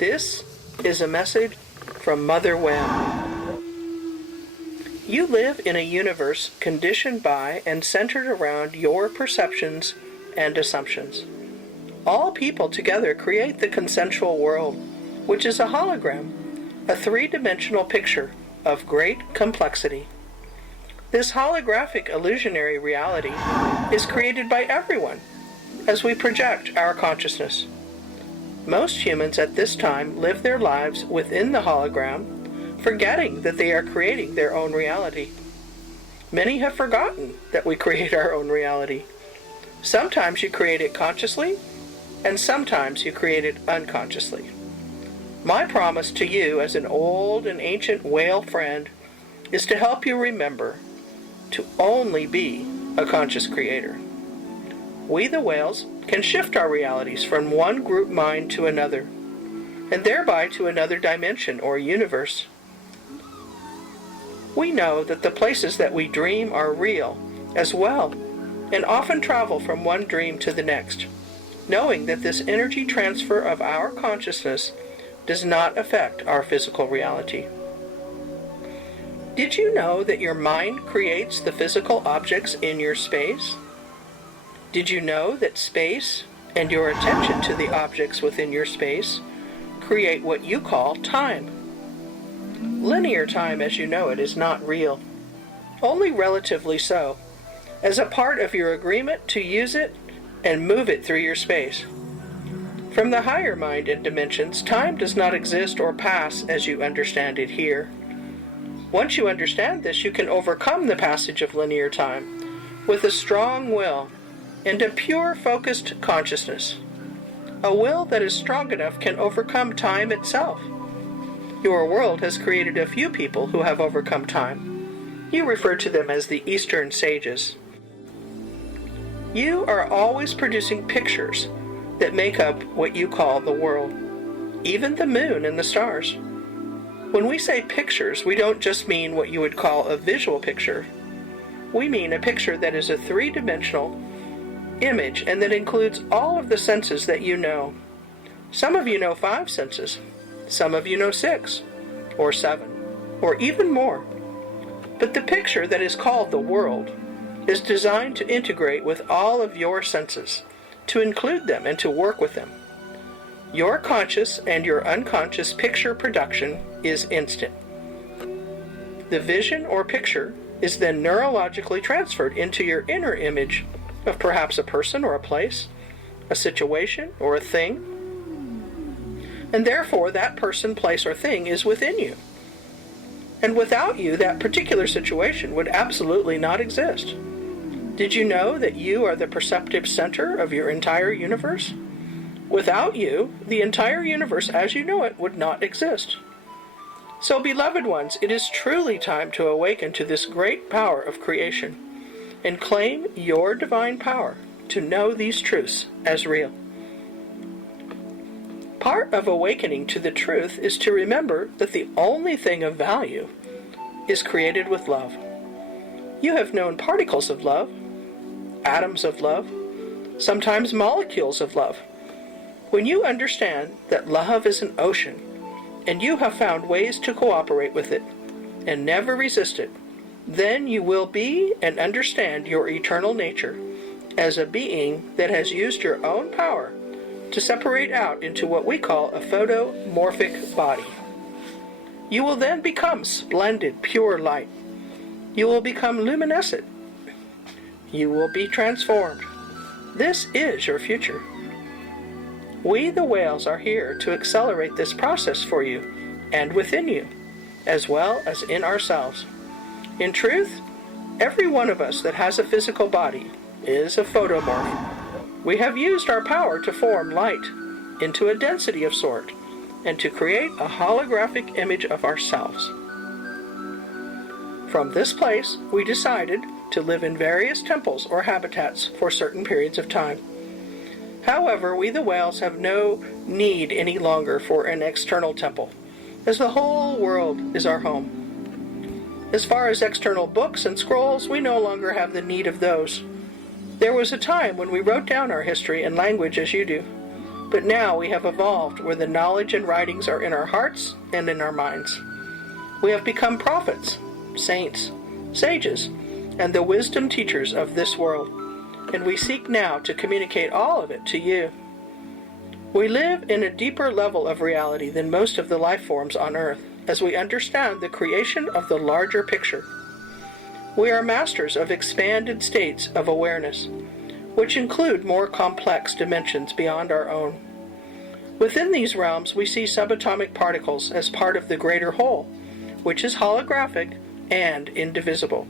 This is a message from Mother Whale. You live in a universe conditioned by and centered around your perceptions and assumptions. All people together create the consensual world, which is a hologram, a three-dimensional picture of great complexity. This holographic illusionary reality is created by everyone as we project our consciousness. Most humans at this time live their lives within the hologram, forgetting that they are creating their own reality. Many have forgotten that we create our own reality. Sometimes you create it consciously, and sometimes you create it unconsciously. My promise to you as an old and ancient whale friend is to help you remember to only be a conscious creator. We, the whales, can shift our realities from one group mind to another, and thereby to another dimension or universe. We know that the places that we dream are real as well, and often travel from one dream to the next, knowing that this energy transfer of our consciousness does not affect our physical reality. Did you know that your mind creates the physical objects in your space? Did you know that space and your attention to the objects within your space create what you call time? Linear time as you know it is not real, only relatively so, as a part of your agreement to use it and move it through your space. From the higher mind and dimensions, time does not exist or pass as you understand it here. Once you understand this, you can overcome the passage of linear time with a strong will and a pure, focused consciousness. A will that is strong enough can overcome time itself. Your world has created a few people who have overcome time. You refer to them as the Eastern sages. You are always producing pictures that make up what you call the world, even the moon and the stars. When we say pictures, we don't just mean what you would call a visual picture. We mean a picture that is a three-dimensional image and that includes all of the senses that you know. Some of you know 5 senses. Some of you know 6, or 7, or even more. But the picture that is called the world is designed to integrate with all of your senses, to include them and to work with them. Your conscious and your unconscious picture production is instant. The vision or picture is then neurologically transferred into your inner image of perhaps a person or a place, a situation or a thing, and therefore that person, place, or thing is within you. And without you, that particular situation would absolutely not exist. Did you know that you are the perceptive center of your entire universe? Without you, the entire universe as you know it would not exist. So, beloved ones, it is truly time to awaken to this great power of creation and claim your divine power to know these truths as real. Part of awakening to the truth is to remember that the only thing of value is created with love. You have known particles of love, atoms of love, sometimes molecules of love. When you understand that love is an ocean, and you have found ways to cooperate with it, and never resist it, then you will be and understand your eternal nature as a being that has used your own power to separate out into what we call a photomorphic body. You will then become splendid, pure light. You will become luminescent. You will be transformed. This is your future. We, the whales, are here to accelerate this process for you and within you, as well as in ourselves. In truth, every one of us that has a physical body is a photomorph. We have used our power to form light into a density of sort and to create a holographic image of ourselves. From this place, we decided to live in various temples or habitats for certain periods of time. However, we the whales have no need any longer for an external temple, as the whole world is our home. As far as external books and scrolls, we no longer have the need of those. There was a time when we wrote down our history and language as you do. but now we have evolved where the knowledge and writings are in our hearts and in our minds. We have become prophets, saints, sages, and the wisdom teachers of this world, and we seek now to communicate all of it to you. We live in a deeper level of reality than most of the life forms on Earth, as we understand the creation of the larger picture. We are masters of expanded states of awareness, which include more complex dimensions beyond our own. Within these realms, we see subatomic particles as part of the greater whole, which is holographic and indivisible.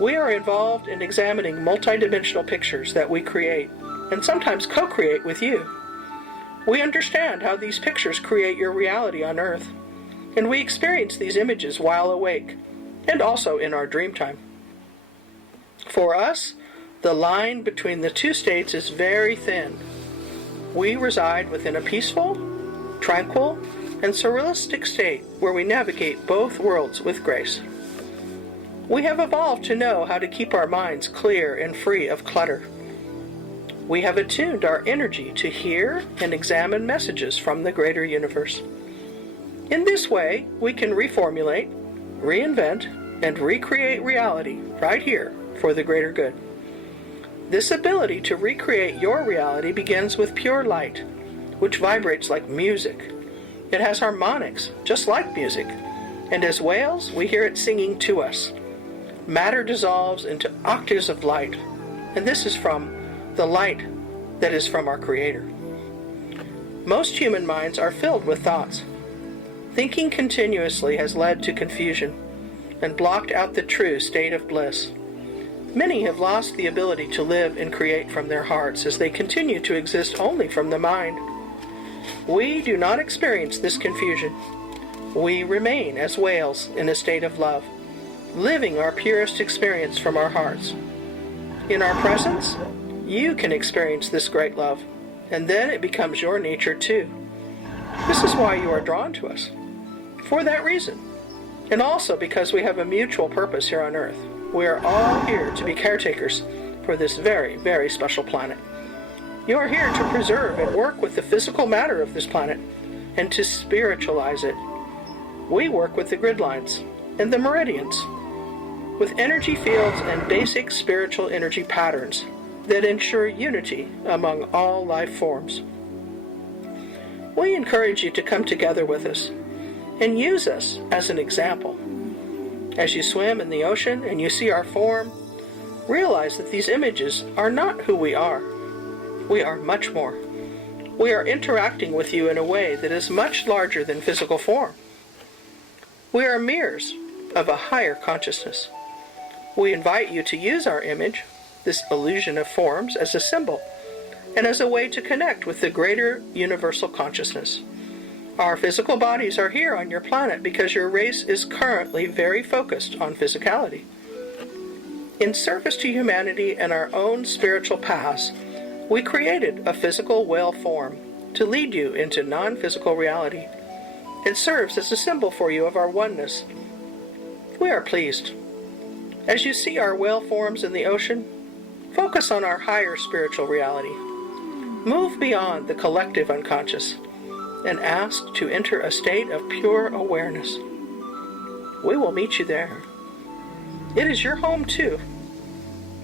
We are involved in examining multi-dimensional pictures that we create, and sometimes co-create with you. We understand how these pictures create your reality on Earth, and we experience these images while awake, and also in our dream time. For us, the line between the two states is very thin. We reside within a peaceful, tranquil, and surrealistic state where we navigate both worlds with grace. We have evolved to know how to keep our minds clear and free of clutter. We have attuned our energy to hear and examine messages from the greater universe. In this way, we can reformulate, reinvent, and recreate reality right here for the greater good. This ability to recreate your reality begins with pure light, which vibrates like music. It has harmonics, just like music, and as whales, we hear it singing to us. Matter dissolves into octaves of light, and this is from the light that is from our Creator. Most human minds are filled with thoughts. Thinking continuously has led to confusion and blocked out the true state of bliss. Many have lost the ability to live and create from their hearts as they continue to exist only from the mind. We do not experience this confusion. We remain as whales in a state of love, living our purest experience from our hearts. In our presence, you can experience this great love, and then it becomes your nature too. This is why you are drawn to us. For that reason, and also because we have a mutual purpose here on Earth. We are all here to be caretakers for this very, very special planet. You are here to preserve and work with the physical matter of this planet and to spiritualize it. We work with the grid lines and the meridians, with energy fields and basic spiritual energy patterns that ensure unity among all life forms. We encourage you to come together with us and use us as an example. As you swim in the ocean and you see our form, realize that these images are not who we are. We are much more. We are interacting with you in a way that is much larger than physical form. We are mirrors of a higher consciousness. We invite you to use our image, this illusion of forms, as a symbol and as a way to connect with the greater universal consciousness. Our physical bodies are here on your planet because your race is currently very focused on physicality. In service to humanity and our own spiritual paths, we created a physical whale form to lead you into non-physical reality. It serves as a symbol for you of our oneness. We are pleased. As you see our whale forms in the ocean, focus on our higher spiritual reality. Move beyond the collective unconscious and ask to enter a state of pure awareness. We will meet you there. It is your home too.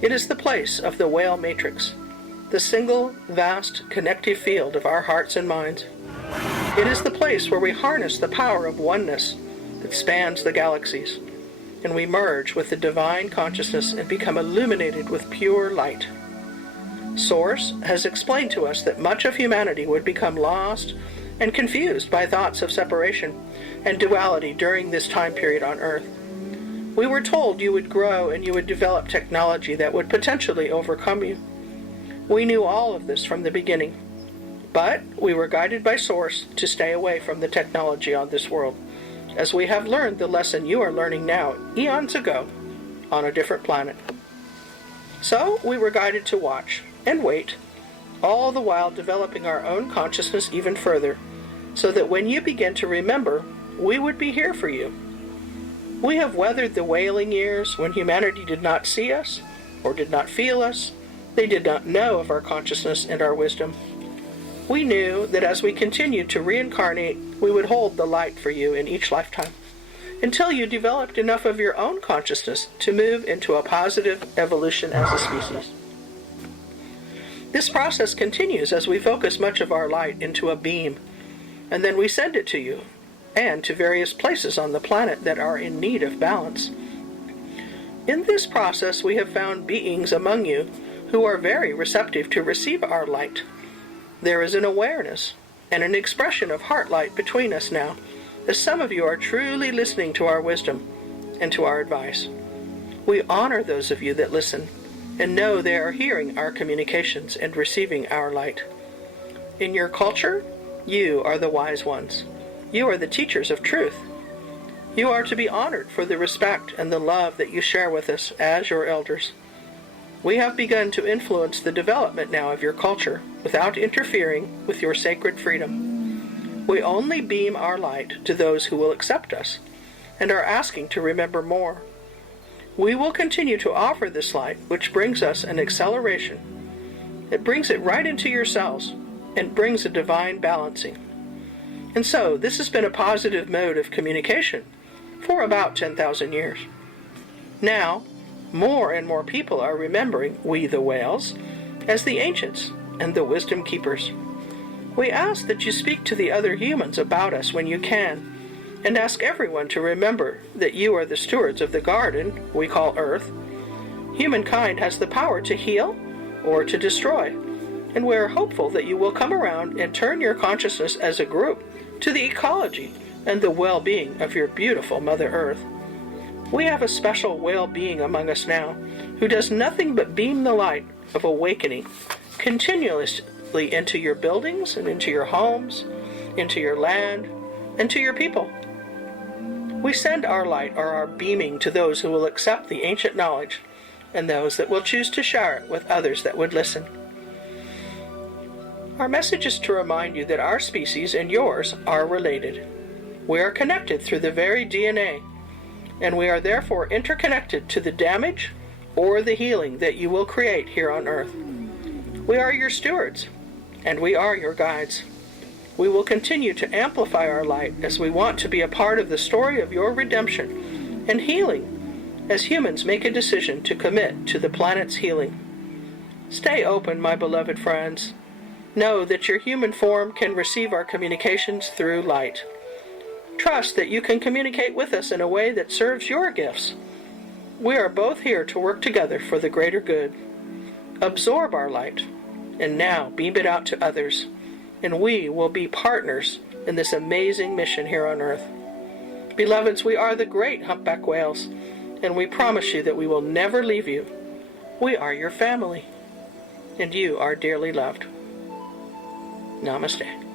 It is the place of the whale matrix, the single, vast, connective field of our hearts and minds. It is the place where we harness the power of oneness that spans the galaxies, and we merge with the divine consciousness and become illuminated with pure light. Source has explained to us that much of humanity would become lost and confused by thoughts of separation and duality during this time period on Earth. We were told you would grow and you would develop technology that would potentially overcome you. We knew all of this from the beginning, but we were guided by Source to stay away from the technology on this world, as we have learned the lesson you are learning now, eons ago, on a different planet. So we were guided to watch and wait, all the while developing our own consciousness even further, so that when you begin to remember, we would be here for you. We have weathered the wailing years when humanity did not see us or did not feel us. They did not know of our consciousness and our wisdom. We knew that as we continued to reincarnate, we would hold the light for you in each lifetime, until you developed enough of your own consciousness to move into a positive evolution as a species. This process continues as we focus much of our light into a beam, and then we send it to you, and to various places on the planet that are in need of balance. In this process, we have found beings among you who are very receptive to receive our light. There is an awareness and an expression of heart light between us now, as some of you are truly listening to our wisdom and to our advice. We honor those of you that listen and know they are hearing our communications and receiving our light. In your culture, you are the wise ones. You are the teachers of truth. You are to be honored for the respect and the love that you share with us as your elders. We have begun to influence the development now of your culture without interfering with your sacred freedom. We only beam our light to those who will accept us and are asking to remember more. We will continue to offer this light, which brings us an acceleration. It brings it right into your cells and brings a divine balancing. And so, this has been a positive mode of communication for about 10,000 years. Now, more and more people are remembering we the whales as the ancients and the wisdom keepers. We ask that you speak to the other humans about us when you can, and ask everyone to remember that you are the stewards of the garden we call Earth. Humankind has the power to heal or to destroy, and we are hopeful that you will come around and turn your consciousness as a group to the ecology and the well-being of your beautiful Mother Earth. We have a special whale being among us now who does nothing but beam the light of awakening continuously into your buildings and into your homes, into your land, and to your people. We send our light or our beaming to those who will accept the ancient knowledge and those that will choose to share it with others that would listen. Our message is to remind you that our species and yours are related. We are connected through the very DNA, and we are therefore interconnected to the damage or the healing that you will create here on Earth. We are your stewards, and we are your guides. We will continue to amplify our light as we want to be a part of the story of your redemption and healing as humans make a decision to commit to the planet's healing. Stay open, my beloved friends. Know that your human form can receive our communications through light. Trust that you can communicate with us in a way that serves your gifts. We are both here to work together for the greater good. Absorb our light, and now beam it out to others, and we will be partners in this amazing mission here on Earth. Beloveds, we are the great humpback whales, and we promise you that we will never leave you. We are your family, and you are dearly loved. Namaste.